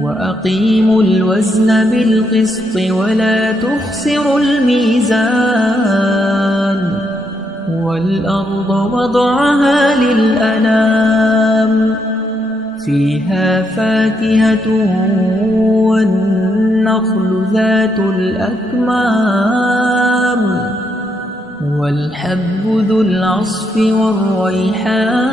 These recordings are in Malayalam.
وأقيموا الوزن بالقسط ولا تخسروا الميزان والأرض وضعها للأنام فيها فاكهة والنخل ذات الأكمام والحب ذو العصف والريحان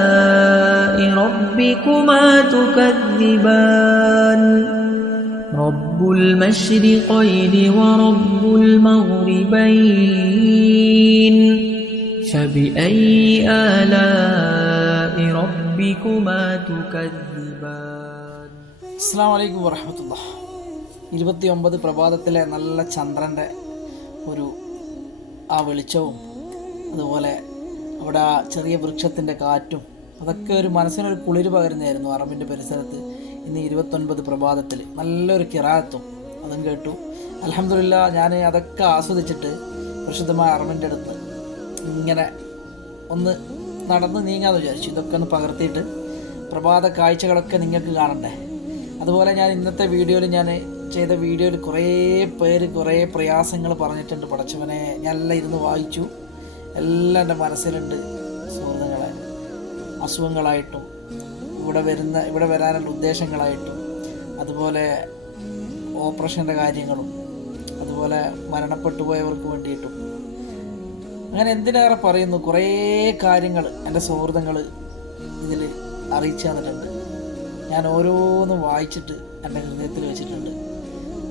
ربكما تكذبان رب المشرقين ورب المغربين فبأي آلاء ربكما تكذبان അസ്സാം വലൈക്കും വറഹമത്തുള്ള ഇരുപത്തി ഒമ്പത് പ്രഭാതത്തിലെ നല്ല ചന്ദ്രൻ്റെ ഒരു ആ വെളിച്ചവും അതുപോലെ അവിടെ ആ ചെറിയ വൃക്ഷത്തിൻ്റെ കാറ്റും അതൊക്കെ ഒരു മനസ്സിനൊരു കുളിര് പകരുന്നതായിരുന്നു അറബിന്റെ പരിസരത്ത്. ഇന്ന് ഇരുപത്തൊൻപത് പ്രഭാതത്തിൽ നല്ലൊരു കിറാത്തും അതും കേട്ടു. അലഹമില്ല ഞാൻ അതൊക്കെ ആസ്വദിച്ചിട്ട് പ്രസിദ്ധമായ അറബിന്റെ അടുത്ത് ഇങ്ങനെ ഒന്ന് നടന്ന് നീങ്ങാന്ന് വിചാരിച്ചു. ഇതൊക്കെ ഒന്ന് പകർത്തിയിട്ട് പ്രഭാത കാഴ്ചകളൊക്കെ നിങ്ങൾക്ക് കാണണ്ടേ? അതുപോലെ ഞാൻ ഇന്നത്തെ വീഡിയോയിൽ ഞാൻ ചെയ്ത വീഡിയോയിൽ കുറേ പേര് കുറേ പ്രയാസങ്ങൾ പറഞ്ഞിട്ടുണ്ട് പടച്ചവനെ ഞാൻ എല്ലാം ഇരുന്ന് വായിച്ചു. എല്ലാം എന്റെ മനസ്സിലുണ്ട്. അസുഖങ്ങളായിട്ടും ഇവിടെ വരുന്ന ഇവിടെ വരാനുള്ള ഉദ്ദേശങ്ങളായിട്ടും അതുപോലെ ഓപ്പറേഷന്റെ കാര്യങ്ങളും അതുപോലെ മരണപ്പെട്ടു പോയവർക്ക് വേണ്ടിയിട്ടും. അങ്ങനെ എന്തിനേറെ പറയുന്നു കുറേ കാര്യങ്ങൾ എന്റെ സുഹൃത്തുക്കൾ ഇതിൽ അറിയിച്ചു തന്നിട്ടുണ്ട്. ഞാൻ ഓരോന്നും വായിച്ചിട്ട് എന്റെ ഹൃദയത്തിൽ വെച്ചിട്ടുണ്ട്.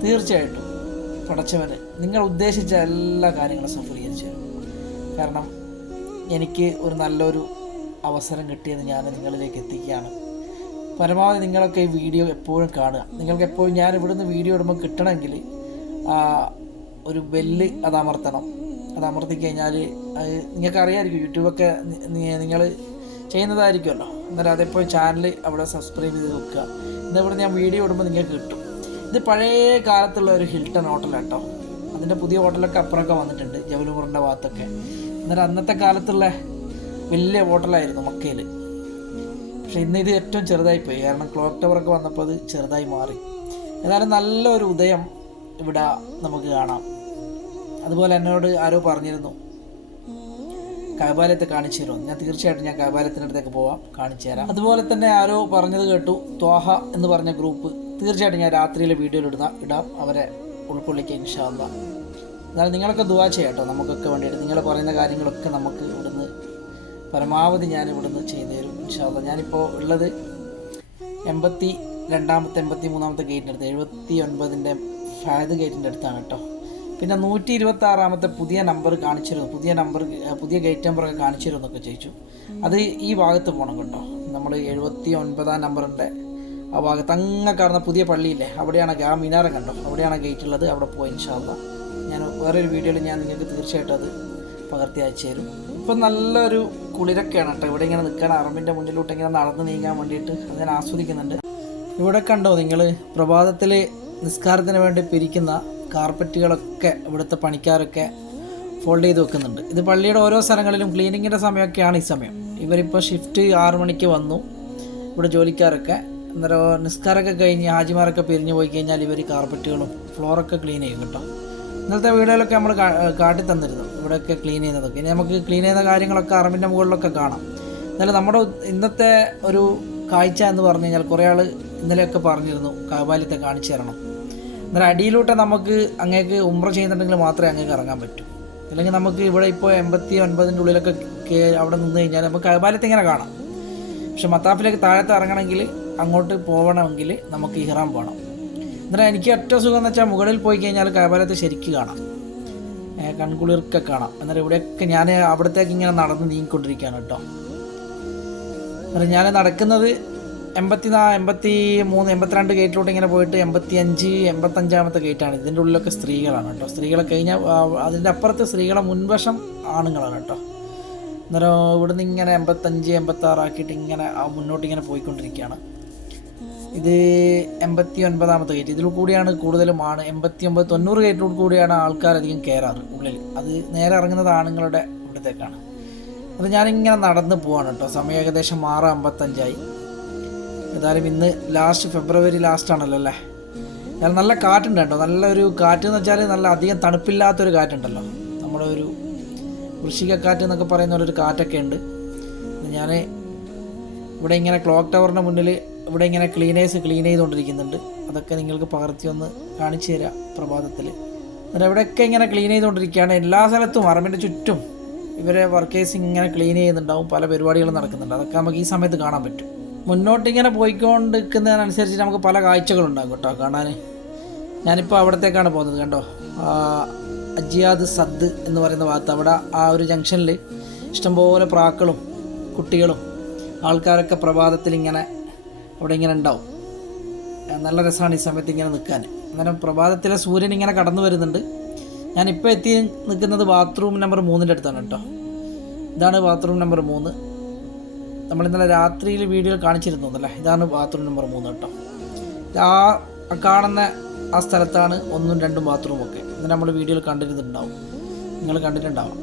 തീർച്ചയായിട്ടും പടച്ചവന് നിങ്ങൾ ഉദ്ദേശിച്ച എല്ലാ കാര്യങ്ങളും സഫലീകരിച്ചു കാരണം എനിക്ക് ഒരു നല്ലൊരു അവസരം കിട്ടിയത് ഞാൻ നിങ്ങളിലേക്ക് എത്തിക്കുകയാണ്. പരമാവധി നിങ്ങളൊക്കെ ഈ വീഡിയോ എപ്പോഴും കാണുക. നിങ്ങൾക്ക് എപ്പോഴും ഞാൻ ഇവിടുന്ന് വീഡിയോ ഇടുമ്പോൾ കിട്ടണമെങ്കിൽ ഒരു ബെല്ല് അത് അമർത്തണം. അത് അമർത്തി കഴിഞ്ഞാൽ നിങ്ങൾക്ക് അറിയാമായിരിക്കും യൂട്യൂബൊക്കെ നിങ്ങൾ ചെയ്യുന്നതായിരിക്കുമല്ലോ. അന്നേരം അതെപ്പോൾ ചാനൽ അവിടെ സബ്സ്ക്രൈബ് ചെയ്ത് വെക്കുക. ഇന്നിവിടെ ഞാൻ വീഡിയോ ഇടുമ്പോൾ നിങ്ങൾക്ക് കിട്ടും. ഇത് പഴയ കാലത്തുള്ള ഒരു ഹിൽട്ടൺ ഹോട്ടലാണ് കേട്ടോ അതിന്റെ പുതിയ ഹോട്ടലൊക്കെ അപ്പുറമൊക്കെ വന്നിട്ടുണ്ട് ജവലുമുറിന്റെ ഭാഗത്തൊക്കെ. അന്നേരം അന്നത്തെ കാലത്തുള്ള വലിയ ഹോട്ടലായിരുന്നു മക്കയിൽ പക്ഷെ ഇന്ന് ഇത് ഏറ്റവും ചെറുതായി പോയി കാരണം ക്ലോക്ക് ടവറൊക്കെ വന്നപ്പോൾ അത് ചെറുതായി മാറി. എന്നാലും നല്ലൊരു ഉദയം ഇവിടെ നമുക്ക് കാണാം. അതുപോലെ എന്നോട് ആരോ പറഞ്ഞിരുന്നു. കൈബാലയത്തെ കാണിച്ചു തരുമോ? ഞാൻ തീർച്ചയായിട്ടും ഞാൻ കൈബാലയത്തിന്റെ അടുത്തേക്ക് പോവാം. കാണിച്ചു തരാം. അതുപോലെ തന്നെ ആരോ പറഞ്ഞത് കേട്ടു. ത്വാഹ എന്ന് പറഞ്ഞ ഗ്രൂപ്പ്. തീർച്ചയായിട്ടും ഞാൻ രാത്രിയിലെ വീഡിയോയിൽ ഇടുന്ന ഇടാം. അവരെ ഉൾക്കൊള്ളിക്കുക ഇൻഷാല്ല എന്നാലും നിങ്ങളൊക്കെ ദുവാ ചെയ്യാം കേട്ടോ. നമുക്കൊക്കെ വേണ്ടിയിട്ട്. നിങ്ങൾ പറയുന്ന കാര്യങ്ങളൊക്കെ നമുക്ക് ഇവിടുന്ന് പരമാവധി ഞാൻ ഇവിടുന്ന് ചെയ്തു തരും ഇൻഷാല്ല ഞാനിപ്പോൾ ഉള്ളത് എൺപത്തി രണ്ടാമത്തെ എൺപത്തി മൂന്നാമത്തെ ഗേറ്റിന്റെ അടുത്ത് എഴുപത്തി ഒൻപതിന്റെ ഫായത് ഗേറ്റിന്റെ അടുത്താണ് കേട്ടോ പിന്നെ നൂറ്റി ഇരുപത്തി ആറാമത്തെ പുതിയ നമ്പർ കാണിച്ചിരുന്നു. പുതിയ നമ്പർ പുതിയ ഗേറ്റ് നമ്പറൊക്കെ കാണിച്ചിരുന്നു എന്നൊക്കെ ചോദിച്ചു. അത് ഈ ഭാഗത്ത് പോകണം കേട്ടോ. നമ്മൾ എഴുപത്തി ഒൻപതാം നമ്പറിന്റെ ആ ഭാഗത്ത് അങ്ങ് കാണുന്ന പുതിയ പള്ളിയില്ലേ? അവിടെയാണ് ആ മിനാരം കണ്ടോ? അവിടെയാണ് ഗേറ്റ് ഉള്ളത്. അവിടെ പോയി ഇൻഷാല്ല ഞാൻ വേറൊരു വീഡിയോയിൽ ഞാൻ നിങ്ങൾക്ക് തീർച്ചയായിട്ടും അത് പകർത്തി അയച്ചു തരും. ഇപ്പം നല്ലൊരു കുളിരൊക്കെയാണ് കേട്ടോ. ഇവിടെ ഇങ്ങനെ നിൽക്കാൻ അറമ്പിന്റെ മുന്നിലോട്ട് ഇങ്ങനെ നടന്നു നീങ്ങാൻ വേണ്ടിയിട്ട് അത് ഞാൻ ആസ്വദിക്കുന്നുണ്ട്. ഇവിടെ കണ്ടോ നിങ്ങൾ പ്രഭാതത്തിൽ നിസ്കാരത്തിന് വേണ്ടി പിരിക്കുന്ന കാർപ്പറ്റുകളൊക്കെ ഇവിടുത്തെ പണിക്കാരൊക്കെ ഫോൾഡ് ചെയ്ത് വെക്കുന്നുണ്ട്. ഇത് പള്ളിയുടെ ഓരോ സ്ഥലങ്ങളിലും ക്ലീനിങ്ങിന്റെ സമയമൊക്കെയാണ് ഈ സമയം. ഇവരിപ്പോൾ ഷിഫ്റ്റ് ആറു മണിക്ക് വന്നു. ഇവിടെ ജോലിക്കാരൊക്കെ. അന്നേരം നിസ്കാരമൊക്കെ കഴിഞ്ഞ് ഹാജിമാരൊക്കെ പിരിഞ്ഞു പോയി കഴിഞ്ഞാൽ ഇവർ കാർപ്പറ്റുകളും ഫ്ലോറൊക്കെ ക്ലീൻ ചെയ്യും കേട്ടോ. ഇന്നത്തെ വീഡിയോയിലൊക്കെ നമ്മൾ കാട്ടി തന്നിരുന്നു. ഇവിടെയൊക്കെ ക്ലീൻ ചെയ്യുന്നതൊക്കെ. ഇനി നമുക്ക് ക്ലീൻ ചെയ്യുന്ന കാര്യങ്ങളൊക്കെ അറബിന്റെ മുകളിലൊക്കെ കാണാം. എന്നാലും നമ്മുടെ ഇന്നത്തെ ഒരു കാഴ്ച എന്ന് പറഞ്ഞു കഴിഞ്ഞാൽ കുറേ ആൾ ഇന്നലെയൊക്കെ പറഞ്ഞിരുന്നു കാബാലിത്തെ കാണിച്ചു തരണം. എന്നാൽ അടിയിലൂടെ നമുക്ക് അങ്ങേക്ക് ഉമ്ര ചെയ്യുന്നുണ്ടെങ്കിൽ മാത്രമേ അങ്ങേക്ക് ഇറങ്ങാൻ പറ്റൂ. അല്ലെങ്കിൽ നമുക്ക് ഇവിടെ ഇപ്പോൾ എൺപത്തി ഒൻപതിന്റെ ഉള്ളിലൊക്കെ അവിടെ നിന്ന് കഴിഞ്ഞാൽ നമുക്ക് കാബാലത്ത് ഇങ്ങനെ കാണാം. പക്ഷെ മത്താഫിലേക്ക് താഴത്ത് ഇറങ്ങണമെങ്കിൽ അങ്ങോട്ട് പോകണമെങ്കിൽ നമുക്ക് ഇഹ്റാം പോകണം എന്നാൽ എനിക്ക് ഏറ്റവും സുഖം എന്ന് വെച്ചാൽ മുകളിൽ പോയി കഴിഞ്ഞാൽ കാബാലത്ത് ശരിക്ക് കാണാം. കൺകുളിർക്കെ കാണാം. എന്നാൽ ഇവിടെയൊക്കെ ഞാൻ അവിടത്തേക്ക് ഇങ്ങനെ നടന്ന് നീങ്ങിക്കൊണ്ടിരിക്കുകയാണ് കേട്ടോ. എന്നാൽ ഞാൻ നടക്കുന്നത് എൺപത്തി നാ എൺപത്തി മൂന്ന് എൺപത്തിരണ്ട് ഗേറ്റിലോട്ട് ഇങ്ങനെ പോയിട്ട് എൺപത്തി അഞ്ച് എൺപത്തഞ്ചാമത്തെ ഗേറ്റാണ് ഇതിന്റെ ഉള്ളിലൊക്കെ സ്ത്രീകളാണ് കേട്ടോ. സ്ത്രീകളെ കഴിഞ്ഞ അതിന്റെ അപ്പുറത്ത് സ്ത്രീകളെ മുൻവശം ആണുങ്ങളാണ് കേട്ടോ. അന്നേരം ഇവിടുന്ന് ഇങ്ങനെ എൺപത്തഞ്ച് എൺപത്താറാക്കിയിട്ട് ഇങ്ങനെ മുന്നോട്ട് ഇങ്ങനെ പോയിക്കൊണ്ടിരിക്കുകയാണ് ഇത് എൺപത്തി ഒൻപതാമത്തെ ഗേറ്റ് ഇതിൽ കൂടിയാണ് കൂടുതലും ആണ്. എൺപത്തി ഒമ്പത് തൊണ്ണൂറ് ഗേറ്റിലൂടെ കൂടിയാണ് ആൾക്കാർ അധികം കയറാറ് ഉള്ളിൽ. അത് നേരെ ഇറങ്ങുന്നത് ആണുങ്ങളുടെ ഇവിടത്തേക്കാണ് അത് ഞാനിങ്ങനെ നടന്ന് പോവാണ് കേട്ടോ സമയം ഏകദേശം ആറ് അമ്പത്തഞ്ചായി. ഏതായാലും ഇന്ന് ലാസ്റ്റ് ഫെബ്രുവരി ലാസ്റ്റ് ആണല്ലോ അല്ലേ? ഞാൻ നല്ല കാറ്റുണ്ട് കേട്ടോ നല്ലൊരു കാറ്റ് എന്ന് വെച്ചാൽ നല്ല അധികം തണുപ്പില്ലാത്തൊരു കാറ്റുണ്ടല്ലോ. നമ്മുടെ ഒരു വൃശ്ചികക്കാറ്റ് എന്നൊക്കെ പറയുന്ന ഒരു കാറ്റൊക്കെ ഉണ്ട്. ഞാൻ ഇവിടെ ഇങ്ങനെ ക്ലോക്ക് ടവറിന്റെ മുന്നിൽ ഇവിടെ ഇങ്ങനെ ക്ലീനേഴ്സ് ക്ലീൻ ചെയ്തുകൊണ്ടിരിക്കുന്നുണ്ട്. അതൊക്കെ നിങ്ങൾക്ക് പകർത്തി ഒന്ന് കാണിച്ചു തരാം പ്രഭാതത്തിൽ. എന്നിട്ട് ഇവിടെയൊക്കെ ഇങ്ങനെ ക്ലീൻ ചെയ്തുകൊണ്ടിരിക്കുകയാണ്. എല്ലാ സ്ഥലത്തും അറമ്പിന്റെ ചുറ്റും ഇവരെ വർക്കേഴ്സ് ഇങ്ങനെ ക്ലീൻ ചെയ്യുന്നുണ്ടാവും. പല പരിപാടികളും നടക്കുന്നുണ്ട്. അതൊക്കെ നമുക്ക് ഈ സമയത്ത് കാണാൻ പറ്റും. മുന്നോട്ട് ഇങ്ങനെ പോയിക്കൊണ്ടിരിക്കുന്നതിനനുസരിച്ച് നമുക്ക് പല കാഴ്ചകളുണ്ടാകും കേട്ടോ കാണാൻ. ഞാനിപ്പോൾ അവിടത്തേക്കാണ് പോകുന്നത് കണ്ടോ? അജിയാദ് സദ് എന്ന് പറയുന്ന ഭാഗത്ത്. അവിടെ ആ ഒരു ജംഗ്ഷനിൽ ഇഷ്ടംപോലെ പ്രാക്കളും കുട്ടികളും ആൾക്കാരൊക്കെ പ്രഭാതത്തിൽ ഇങ്ങനെ അവിടെ ഇങ്ങനെ ഉണ്ടാവും. നല്ല രസമാണ് ഈ സമയത്ത് ഇങ്ങനെ നിൽക്കാൻ. അന്നേരം പ്രഭാതത്തിലെ സൂര്യൻ ഇങ്ങനെ കടന്നു വരുന്നുണ്ട്. ഞാനിപ്പോൾ എത്തി നിൽക്കുന്നത് ബാത്റൂം നമ്പർ മൂന്നിന്റെ അടുത്താണ് കേട്ടോ. ഇതാണ് ബാത്റൂം നമ്പർ മൂന്ന്. നമ്മൾ ഇന്നലെ രാത്രിയിൽ വീഡിയോ കാണിച്ചിരുന്നു അല്ലേ ഇതാണ് ബാത്റൂം നമ്പർ മൂന്ന് കേട്ടോ. ആ കാണുന്ന ആ സ്ഥലത്താണ് ഒന്നും രണ്ടും ബാത്റൂം ഒക്കെ. ഇന്ന് നമ്മൾ വീഡിയോയിൽ കണ്ടിരുന്നുണ്ടാവും. നിങ്ങൾ കണ്ടിട്ടുണ്ടാവും.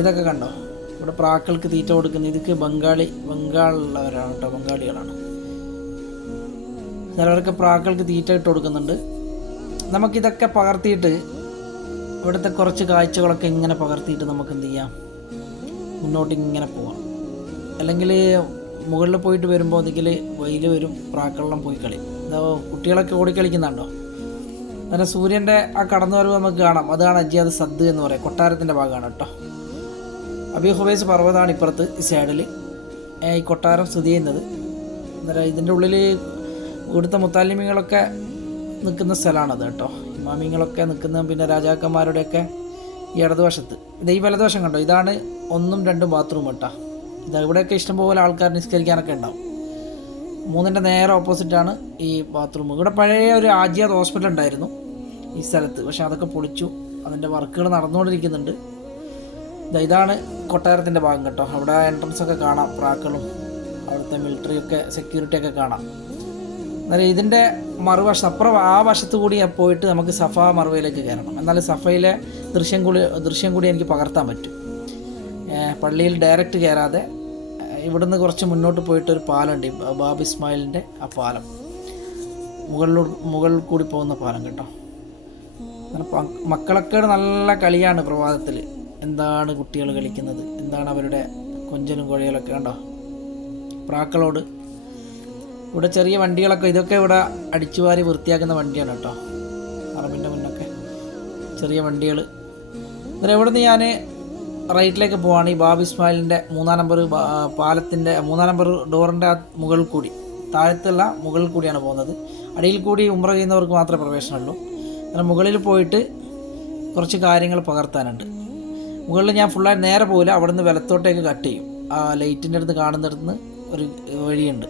ഇതൊക്കെ കണ്ടോ? ഇവിടെ പ്രാക്കൾക്ക് തീറ്റ കൊടുക്കുന്ന ഇതൊക്കെ ബംഗാളി ബംഗാളിലുള്ളവരാണ് കേട്ടോ ബംഗാളികളാണ്. ചിലവർക്ക് പ്രാക്കൾക്ക് തീറ്റ ഇട്ട് കൊടുക്കുന്നുണ്ട്. നമുക്കിതൊക്കെ പകർത്തിയിട്ട് ഇവിടുത്തെ കുറച്ച് കാഴ്ചകളൊക്കെ ഇങ്ങനെ പകർത്തിയിട്ട് നമുക്ക് എന്ത് ചെയ്യാം? മുന്നോട്ട് ഇങ്ങനെ പോവാം. അല്ലെങ്കിൽ മുകളിൽ പോയിട്ട് വരുമ്പോൾ എന്തെങ്കിൽ വെയിൽ വരും പ്രാക്കളെല്ലാം പോയി കളി. ഇതാ കുട്ടികളൊക്കെ ഓടിക്കളിക്കുന്നുണ്ടോ അങ്ങനെ സൂര്യന്റെ ആ കടന്നു വരവ് നമുക്ക് കാണാം. അതാണ് അജിയാദ് സദ് എന്ന് പറയാം കൊട്ടാരത്തിന്റെ ഭാഗമാണ് കേട്ടോ. അബി ഹുബൈസ് പർവതമാണ് ഇപ്പുറത്ത് ഈ സൈഡിൽ ഈ കൊട്ടാരം സ്ഥിതി ചെയ്യുന്നത്. അന്നേരം ഇതിന്റെ ഉള്ളിൽ ഇവിടുത്തെ മുത്താലിമികളൊക്കെ നിൽക്കുന്ന സ്ഥലമാണത് കേട്ടോ. ഇമാമിങ്ങളൊക്കെ നിൽക്കുന്ന പിന്നെ രാജാക്കന്മാരുടെയൊക്കെ ഈ ഇടതുവശത്ത്. ഇത് ഈ വലതുവശം കണ്ടോ? ഇതാണ് ഒന്നും രണ്ടും ബാത്റൂം കേട്ടോ. ഇത് ഇവിടെയൊക്കെ ഇഷ്ടംപോലെ ആൾക്കാർ നിസ്കരിക്കാനൊക്കെ ഉണ്ടാവും. മൂന്നിന്റെ നേരെ ഓപ്പോസിറ്റാണ് ഈ ബാത്റൂം ഇവിടെ പഴയ ഒരു ആജിയാദ് ഹോസ്പിറ്റൽ ഉണ്ടായിരുന്നു ഈ സ്ഥലത്ത്. പക്ഷെ അതൊക്കെ പൊളിച്ചു. അതിന്റെ വർക്കുകൾ നടന്നുകൊണ്ടിരിക്കുന്നുണ്ട്. ഇതാണ് കൊട്ടാരത്തിന്റെ ഭാഗം കേട്ടോ. അവിടെ എൻട്രൻസ് ഒക്കെ കാണാം. പ്രാക്കളും അവിടുത്തെ മിലിറ്ററി ഒക്കെ സെക്യൂരിറ്റി ഒക്കെ കാണാം. എന്നാൽ ഇതിന്റെ മറുവശം അപ്പുറം ആ വശത്ത് കൂടി പോയിട്ട് നമുക്ക് സഫ മറുവയിലേക്ക് കയറണം. എന്നാൽ സഫയിലെ ദൃശ്യം കൂടി ദൃശ്യം കൂടി എനിക്ക് പകർത്താൻ പറ്റും. പള്ളിയിൽ ഡയറക്റ്റ് കയറാതെ ഇവിടുന്ന് കുറച്ച് മുന്നോട്ട് പോയിട്ട് ഒരു പാലമുണ്ട് ബാബ് ഇസ്മായിലിന്റെ ആ പാലം. മുകളിലൂ മുകളിൽ കൂടി പോകുന്ന പാലം കേട്ടോ. മക്കളൊക്കെ നല്ല കളിയാണ് പ്രഭാതത്തിൽ എന്താണ് കുട്ടികൾ കളിക്കുന്നത്? എന്താണ് അവരുടെ കൊഞ്ചലും കുഴയലൊക്കെ കണ്ടോ? പ്രാക്കളോട് ഇവിടെ ചെറിയ വണ്ടികളൊക്കെ ഇതൊക്കെ ഇവിടെ അടിച്ചുവാരി വൃത്തിയാക്കുന്ന വണ്ടിയാണ് കേട്ടോ. അറബിന്റെ മുന്നൊക്കെ ചെറിയ വണ്ടികൾ അന്നേരം ഇവിടെ നിന്ന് ഞാൻ റൈറ്റിലേക്ക് പോവാണ്. ഈ ബാബ് ഇസ്മായിലിന്റെ മൂന്നാം നമ്പർ പാലത്തിന്റെ മൂന്നാം നമ്പർ ഡോറിന്റെ മുകളിൽ കൂടി താഴത്തുള്ള മുകളിൽ കൂടിയാണ് പോകുന്നത്. അടിയിൽ കൂടി ഉമ്ര ചെയ്യുന്നവർക്ക് മാത്രമേ പ്രവേശനമുള്ളൂ. അങ്ങനെ മുകളിൽ പോയിട്ട് കുറച്ച് കാര്യങ്ങൾ പകർത്താനുണ്ട്. മുകളിൽ ഞാൻ ഫുള്ളായിട്ട് നേരെ പോകില്ല അവിടെ നിന്ന് വലത്തോട്ടേക്ക് കട്ട് ചെയ്യും. ആ ലൈറ്റിന്റെ അടുത്ത് കാണുന്നിടത്ത് ഒരു വഴിയുണ്ട്.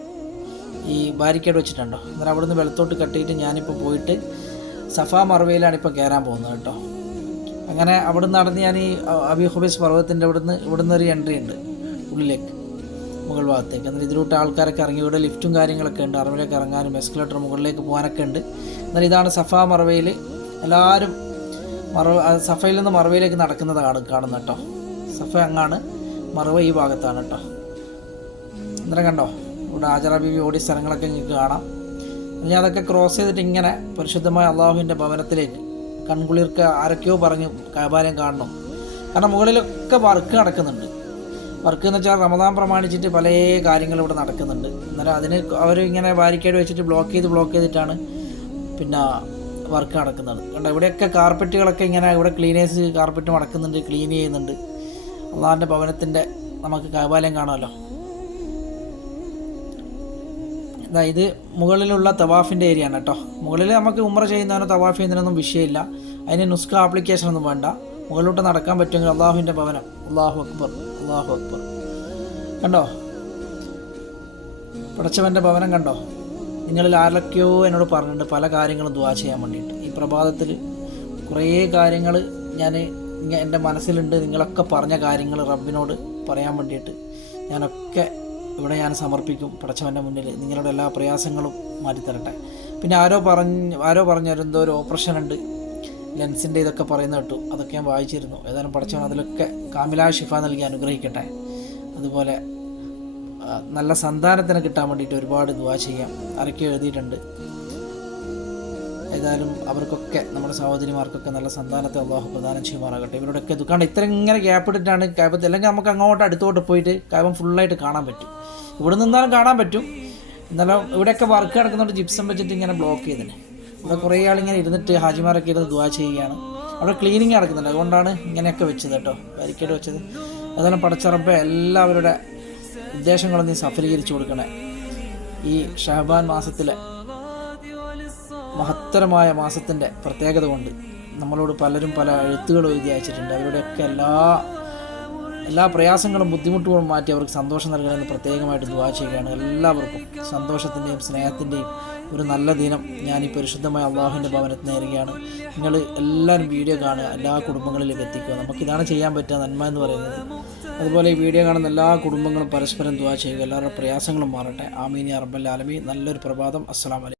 ഈ ബാരിക്കേഡ് വെച്ചിട്ടുണ്ടോ? അന്നേരം അവിടെ നിന്ന് വെള്ളത്തോട്ട് കട്ടിയിട്ട് ഞാനിപ്പോൾ പോയിട്ട് സഫ മറവയിലാണ് ഇപ്പോൾ കയറാൻ പോകുന്നത് കേട്ടോ. അങ്ങനെ അവിടെ നിന്ന് നടന്ന് ഞാൻ ഈ അബി ഹുബൈസ് പർവതത്തിന്റെ അവിടെ നിന്ന് ഇവിടെ നിന്ന് ഒരു എൻട്രി ഉണ്ട്. ഉള്ളിലേക്ക് മുകൾ ഭാഗത്തേക്ക്. എന്നാൽ ഇതിലൂട്ട് ആൾക്കാരൊക്കെ ഇറങ്ങി ഇവിടെ ലിഫ്റ്റും കാര്യങ്ങളൊക്കെ ഉണ്ട്. അറിവിലേക്ക് ഇറങ്ങാനും എസ്കലേറ്റർ മുകളിലേക്ക് പോകാനൊക്കെ ഉണ്ട്. എന്നാൽ ഇതാണ് സഫ മറവയിൽ എല്ലാവരും മറവ സഫയിൽ നിന്ന് മറവയിലേക്ക് നടക്കുന്നത് കാണും കാണുന്നത് കേട്ടോ. സഫ അങ്ങാണ് മറവ ഈ ഭാഗത്താണ് കേട്ടോ. അന്നേരം കണ്ടോ? ഇവിടെ ആജറ ബീവി ഓടിയ സ്ഥലങ്ങളൊക്കെ നിങ്ങൾക്ക് കാണാം. ഇനി അതൊക്കെ ക്രോസ് ചെയ്തിട്ട് ഇങ്ങനെ പരിശുദ്ധമായ അള്ളാഹുവിന്റെ ഭവനത്തിലേക്ക് കൺകുളിർക്ക് ആരൊക്കെയോ പറഞ്ഞു കാബാലയം കാണണം. കാരണം മുകളിലൊക്കെ വർക്ക് നടക്കുന്നുണ്ട്. വർക്ക് എന്ന് വെച്ചാൽ റമദാൻ പ്രമാണിച്ചിട്ട് പല കാര്യങ്ങളും ഇവിടെ നടക്കുന്നുണ്ട്. എന്നാലും അതിന് അവർ ഇങ്ങനെ ബാരിക്കേഡ് വെച്ചിട്ട് ബ്ലോക്ക് ചെയ്ത് ബ്ലോക്ക് ചെയ്തിട്ടാണ് പിന്നെ വർക്ക് നടക്കുന്നത്. കണ്ടോ ഇവിടെയൊക്കെ കാർപ്പറ്റുകളൊക്കെ ഇങ്ങനെ ഇവിടെ ക്ലീനേഴ്സ് കാർപ്പറ്റ് മടക്കുന്നുണ്ട് ക്ലീൻ ചെയ്യുന്നുണ്ട്. അള്ളാഹിന്റെ ഭവനത്തിന്റെ നമുക്ക് കാബാലയം കാണാമല്ലോ. ഇതാ മുകളിലുള്ള തവാഫിന്റെ ഏരിയ ആണ് കേട്ടോ. മുകളിൽ നമുക്ക് ഉമ്ര ചെയ്യുന്നതിനോ തവാഫ് ചെയ്യുന്നതിനൊന്നും വിഷയമില്ല. അതിന് നുസ്ക ആപ്ലിക്കേഷൻ ഒന്നും വേണ്ട. മുകളിലോട്ട് നടക്കാൻ പറ്റുമെങ്കിൽ അള്ളാഹുവിന്റെ ഭവനം. അള്ളാഹു അക്ബർ അള്ളാഹു അക്ബർ. കണ്ടോ? പടച്ചവന്റെ ഭവനം കണ്ടോ? നിങ്ങളിൽ ആരൊക്കെയോ എന്നോട് പറഞ്ഞിട്ടുണ്ട് പല കാര്യങ്ങളും ദുവാ ചെയ്യാൻ വേണ്ടിയിട്ട്. ഈ പ്രഭാതത്തിൽ കുറേ കാര്യങ്ങൾ ഞാൻ എന്റെ മനസ്സിലുണ്ട്. നിങ്ങളൊക്കെ പറഞ്ഞ കാര്യങ്ങൾ റബ്ബിനോട് പറയാൻ വേണ്ടിയിട്ട് ഞാനൊക്കെ ഇവിടെ ഞാൻ സമർപ്പിക്കും പടച്ചവന്റെ മുന്നിൽ നിങ്ങളുടെ എല്ലാ പ്രയാസങ്ങളും മാറ്റിത്തരട്ടെ. പിന്നെ ആരോ പറഞ്ഞ് ആരോ പറഞ്ഞു എന്തോ ഒരു ഓപ്പറേഷൻ ഉണ്ട്. ലെൻസിന്റെ ഇതൊക്കെ പറയുന്ന കേട്ടു. അതൊക്കെ ഞാൻ വായിച്ചിരുന്നു. ഏതായാലും പടച്ചവൻ അതിലൊക്കെ കാമിലാ ഷിഫ നൽകി അനുഗ്രഹിക്കട്ടെ. അതുപോലെ നല്ല സന്താനത്തിന് കിട്ടാൻ വേണ്ടിയിട്ട് ഒരുപാട് ദുവാ ചെയ്യാം. അരക്കി എഴുതിയിട്ടുണ്ട്. ഏതായാലും അവർക്കൊക്കെ നമ്മുടെ സഹോദരിമാർക്കൊക്കെ നല്ല സന്താനത്തെ അള്ളാഹു പ്രദാനം ചെയ്യുമാറാകട്ടെ. ഇവരോടൊക്കെ ദുഃഖം ഇത്ര ഇങ്ങനെ ഗ്യാപ്പ് ഇട്ടിട്ടാണ് കായപ്പത്ത് അല്ലെങ്കിൽ നമുക്ക് അങ്ങോട്ട് അടുത്തോട്ട് പോയിട്ട് കായപ്പം ഫുള്ളായിട്ട് കാണാൻ പറ്റും. ഇവിടെ നിന്നാലും കാണാൻ പറ്റും. എന്നാലും ഇവിടെയൊക്കെ വർക്ക് നടക്കുന്നതുകൊണ്ട് ജിപ്സം വെച്ചിട്ട് ഇങ്ങനെ ബ്ലോക്ക് ചെയ്തിന് ഇവിടെ കുറേ ആളിങ്ങനെ ഇരുന്നിട്ട് ഹാജിമാരൊക്കെ ഇരുന്ന് ദുവാ ചെയ്യുകയാണ്. അവിടെ ക്ലീനിങ് നടക്കുന്നുണ്ട്. അതുകൊണ്ടാണ് ഇങ്ങനെയൊക്കെ വെച്ചത് കേട്ടോ. ബാരിക്കേഡ് വെച്ചത്. അതുപോലെ പടച്ചറപ്പ് എല്ലാവരുടെ ഉദ്ദേശങ്ങളും നീ സഫലീകരിച്ചു കൊടുക്കണേ. ഈ ഷഹബാൻ മാസത്തിലെ മഹത്തരമായ മാസത്തിന്റെ പ്രത്യേകത കൊണ്ട് നമ്മളോട് പലരും പല എഴുത്തുകൾ എഴുതി അയച്ചിട്ടുണ്ട്. അവരുടെയൊക്കെ എല്ലാ എല്ലാ പ്രയാസങ്ങളും ബുദ്ധിമുട്ടുകളും മാറ്റി അവർക്ക് സന്തോഷം നൽകണമെന്ന് പ്രത്യേകമായിട്ട് ദുവാ ചെയ്യുകയാണ്. എല്ലാവർക്കും സന്തോഷത്തിന്റെയും സ്നേഹത്തിന്റെയും ഒരു നല്ല ദിനം ഞാൻ ഈ പരിശുദ്ധമായ അള്ളാഹുവിന്റെ ഭവനത്തിൽ നേരുകയാണ്. നിങ്ങൾ എല്ലാവരും വീഡിയോ കാണുക എല്ലാ കുടുംബങ്ങളിലേക്ക് എത്തിക്കുക. നമുക്കിതാണ് ചെയ്യാൻ പറ്റുക നന്മ എന്ന് പറയുന്നത്. അതുപോലെ ഈ വീഡിയോ കാണുന്ന എല്ലാ കുടുംബങ്ങളും പരസ്പരം ദുവാ ചെയ്യുക. എല്ലാവരുടെ പ്രയാസങ്ങളും മാറട്ടെ. ആമീനി അറബൽ ആലമി നല്ലൊരു പ്രഭാതം. അസ്സാം വലൈക്കും